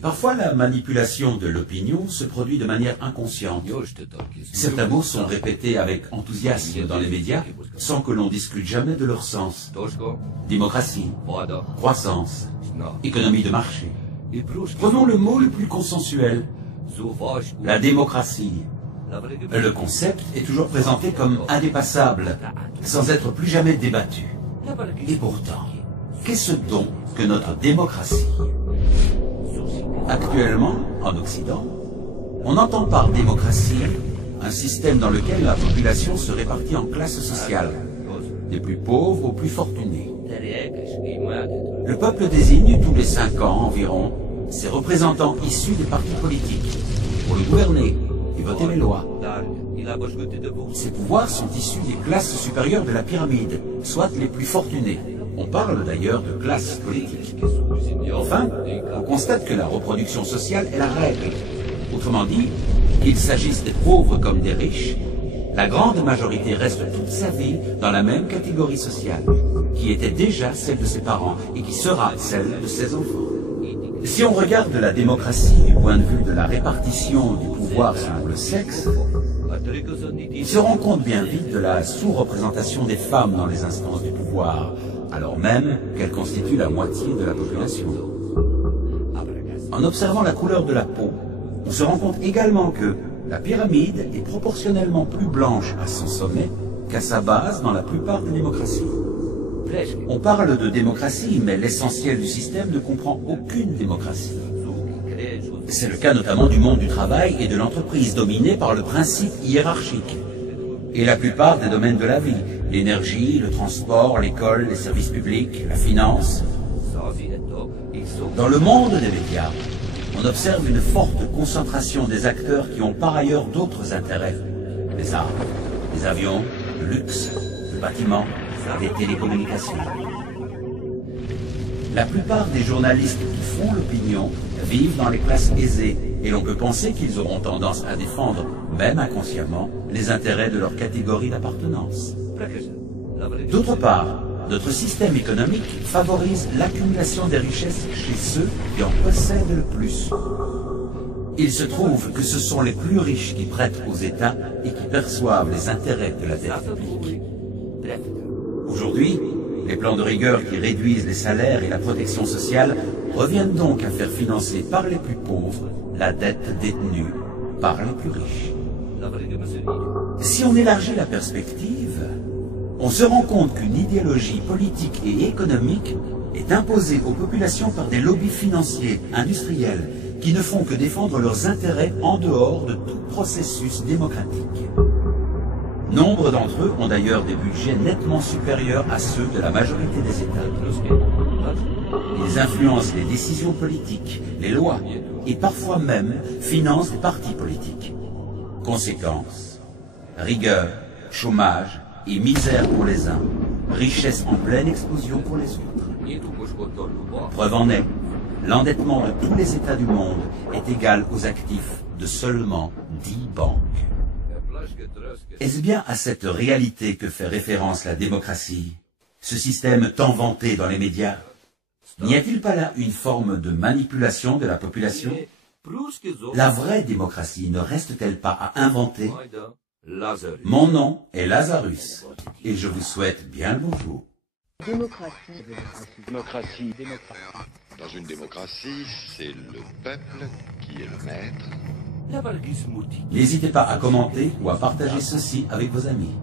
Parfois, la manipulation de l'opinion se produit de manière inconsciente. Certains mots sont répétés avec enthousiasme dans les médias, sans que l'on discute jamais de leur sens. Démocratie, croissance, économie de marché. Prenons le mot le plus consensuel, la démocratie. Le concept est toujours présenté comme indépassable, sans être plus jamais débattu. Et pourtant, qu'est-ce donc que notre démocratie? Actuellement, en Occident, on entend par démocratie un système dans lequel la population se répartit en classes sociales, des plus pauvres aux plus fortunés. Le peuple désigne tous les 5 ans environ ses représentants issus des partis politiques pour le gouverner et voter les lois. Ces pouvoirs sont issus des classes supérieures de la pyramide, soit les plus fortunés. On parle d'ailleurs de classe politique. Enfin, on constate que la reproduction sociale est la règle. Autrement dit, qu'il s'agisse des pauvres comme des riches, la grande majorité reste toute sa vie dans la même catégorie sociale, qui était déjà celle de ses parents et qui sera celle de ses enfants. Si on regarde la démocratie du point de vue de la répartition du pouvoir selon le sexe, il se rend compte bien vite de la sous-représentation des femmes dans les instances du pouvoir, alors même qu'elles constituent la moitié de la population. En observant la couleur de la peau, on se rend compte également que la pyramide est proportionnellement plus blanche à son sommet qu'à sa base dans la plupart des démocraties. On parle de démocratie, mais l'essentiel du système ne comprend aucune démocratie. C'est le cas notamment du monde du travail et de l'entreprise, dominé par le principe hiérarchique. Et la plupart des domaines de la vie, l'énergie, le transport, l'école, les services publics, la finance. Dans le monde des médias, on observe une forte concentration des acteurs qui ont par ailleurs d'autres intérêts. Les armes, les avions, le luxe, le bâtiment, les télécommunications. La plupart des journalistes qui font l'opinion vivent dans les classes aisées et l'on peut penser qu'ils auront tendance à défendre, même inconsciemment, les intérêts de leur catégorie d'appartenance. D'autre part, notre système économique favorise l'accumulation des richesses chez ceux qui en possèdent le plus. Il se trouve que ce sont les plus riches qui prêtent aux États et qui perçoivent les intérêts de la dette publique. Aujourd'hui, les plans de rigueur qui réduisent les salaires et la protection sociale reviennent donc à faire financer par les plus pauvres la dette détenue par les plus riches. Si on élargit la perspective, on se rend compte qu'une idéologie politique et économique est imposée aux populations par des lobbies financiers, industriels, qui ne font que défendre leurs intérêts en dehors de tout processus démocratique. Nombre d'entre eux ont d'ailleurs des budgets nettement supérieurs à ceux de la majorité des États. Ils influencent les décisions politiques, les lois, et parfois même financent des partis politiques. Conséquence, rigueur, chômage et misère pour les uns, richesse en pleine explosion pour les autres. Preuve en est, l'endettement de tous les États du monde est égal aux actifs de seulement 10 banques. Est-ce bien à cette réalité que fait référence la démocratie, ce système tant vanté dans les médias? N'y a-t-il pas là une forme de manipulation de la population? La vraie démocratie ne reste-t-elle pas à inventer? Mon nom est Lazarus et je vous souhaite bien le bonjour. Démocratie. Démocratie. Dans une démocratie, c'est le peuple qui est le maître. N'hésitez pas à commenter ou à partager ceci avec vos amis.